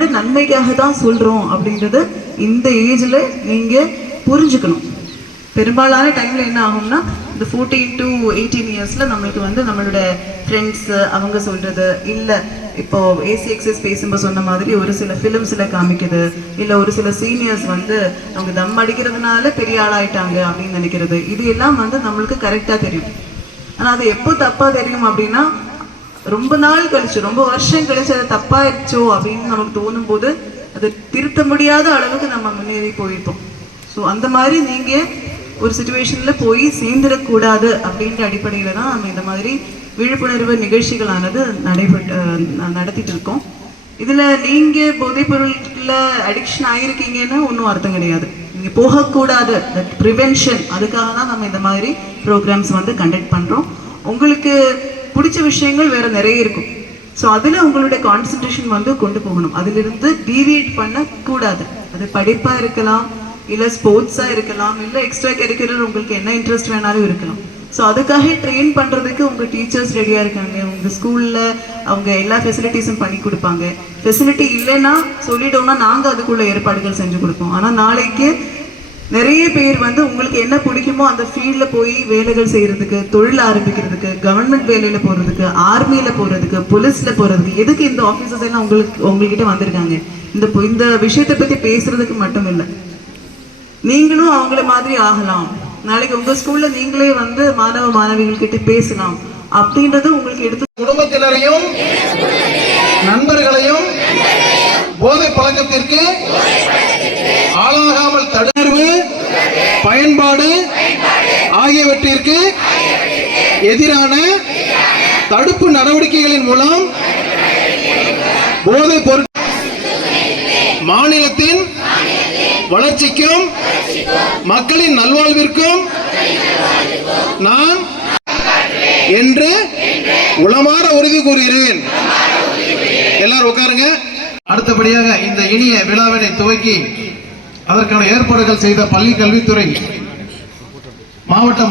உங்களோட நன்மைக்காக தான் சொல்றோம் அப்படின்றத இந்த ஏஜ்ல நீங்க புரிஞ்சுக்கணும். பெரும்பாலான டைம்ல என்ன ஆகும்னா இந்த 14 to 18 இயர்ஸ்ல நம்மளுக்கு வந்து நம்மளோட ஃப்ரெண்ட்ஸ் அவங்க சொல்றது இல்ல, இப்போ ஏசிஎக்ஸஸ் பேசும்போது சொன்ன மாதிரி ஒரு சில ஃபிலிம்ஸ்ல காமிக்குது, இல்ல ஒரு சில சீனியர்ஸ் வந்து அவங்க தம் அடிக்கிறதுனால பெரிய ஆளாயிட்டாங்க அப்படின்னு நினைக்கிறது, இது எல்லாம் வந்து நம்மளுக்கு கரெக்டா தெரியும். ஆனா அது எப்போ தப்பா தெரியும் அப்படின்னா ரொம்ப நாள் கழிச்சு, ரொம்ப வருஷம் கழிச்சு அது தப்பாயிருச்சோ அப்படின்னு நமக்கு தோணும் போது அது திருத்த முடியாத அளவுக்கு நம்ம முன்னேறி போயிருப்போம். ஸோ அந்த மாதிரி நீங்க ஒரு சுச்சுவேஷன்ல போய் சேர்ந்துடக்கூடாது அப்படின்ற அடிப்படையில தான் நம்ம இந்த மாதிரி விழிப்புணர்வு நிகழ்ச்சிகளானது நடத்திட்டு இருக்கோம். இதுல நீங்க போதைப் பொருட்கள அடிக்ஷன் ஆயிருக்கீங்கன்னா ஒன்றும் அர்த்தம் கிடையாது. நீங்க போகக்கூடாது, தட் ப்ரிவென்ஷன், அதுக்காக தான் நம்ம இந்த மாதிரி ப்ரோக்ராம்ஸ் வந்து கண்டக்ட் பண்றோம். உங்களுக்கு பிடிச்ச விஷயங்கள் வேற நிறைய இருக்கும். ஸோ அதில் உங்களுடைய கான்சன்ட்ரேஷன் வந்து கொண்டு போகணும். அதிலிருந்து டீவியேட் பண்ணக்கூடாது. அது படிப்பாக இருக்கலாம், இல்லை ஸ்போர்ட்ஸாக இருக்கலாம், இல்லை எக்ஸ்ட்ரா கரிக்குலர் உங்களுக்கு என்ன இன்ட்ரெஸ்ட் வேணாலும் இருக்கலாம். ஸோ அதுக்காக ட்ரெயின் பண்ணுறதுக்கு உங்கள் டீச்சர்ஸ் ரெடியாக இருக்காங்க. உங்கள் ஸ்கூலில் அவங்க எல்லா ஃபெசிலிட்டிஸும் பண்ணி கொடுப்பாங்க. ஃபெசிலிட்டி இல்லைன்னா சொல்லிட்டோம்னா நாங்கள் அதுக்குள்ள ஏற்பாடுகள் செஞ்சு கொடுப்போம். ஆனால் நாளைக்கு நிறைய பேர் வந்து உங்களுக்கு என்ன பிடிக்குமோ அந்த ஃபீல்டில் போய் வேலைகள் செய்கிறதுக்கு, தொழில் ஆரம்பிக்கிறதுக்கு, கவர்மெண்ட் வேலையில் போகிறதுக்கு, ஆர்மியில் போகிறதுக்கு, போலீஸில் போகிறதுக்கு, எதுக்கு இந்த ஆஃபீஸர்ஸ் எல்லாம் உங்கள்கிட்ட வந்திருக்காங்க? இந்த விஷயத்தை பற்றி பேசுறதுக்கு மட்டும் இல்லை, நீங்களும் அவங்கள மாதிரி ஆகலாம். நாளைக்கு உங்க ஸ்கூல்ல நீங்களே வந்து மாணவ மாணவிகள் கிட்ட பேசலாம் அப்படின்றது உங்களுக்கு எடுத்து குடும்பத்தினரையும் நண்பர்களையும் போதை பழக்கத்திற்கு ஆளாகாமல் தடுப்பு பயன்பாடு ஆகியவற்றிற்கு எதிரான தடுப்பு நடவடிக்கைகளின் மூலம் போதைப் பொருட்கள் மாநிலத்தின் வளர்ச்சிக்கும் மக்களின் நல்வாழ்விற்கும் நான் என்று உளமாற உறுதி கூறுகிறேன். எல்லாரும் உட்காருங்க. அடுத்தபடியாக இந்த இனிய விழாவினை துவக்கி அதற்கான ஏற்பாடுகள் செய்த பள்ளி கல்வித்துறை மாவட்ட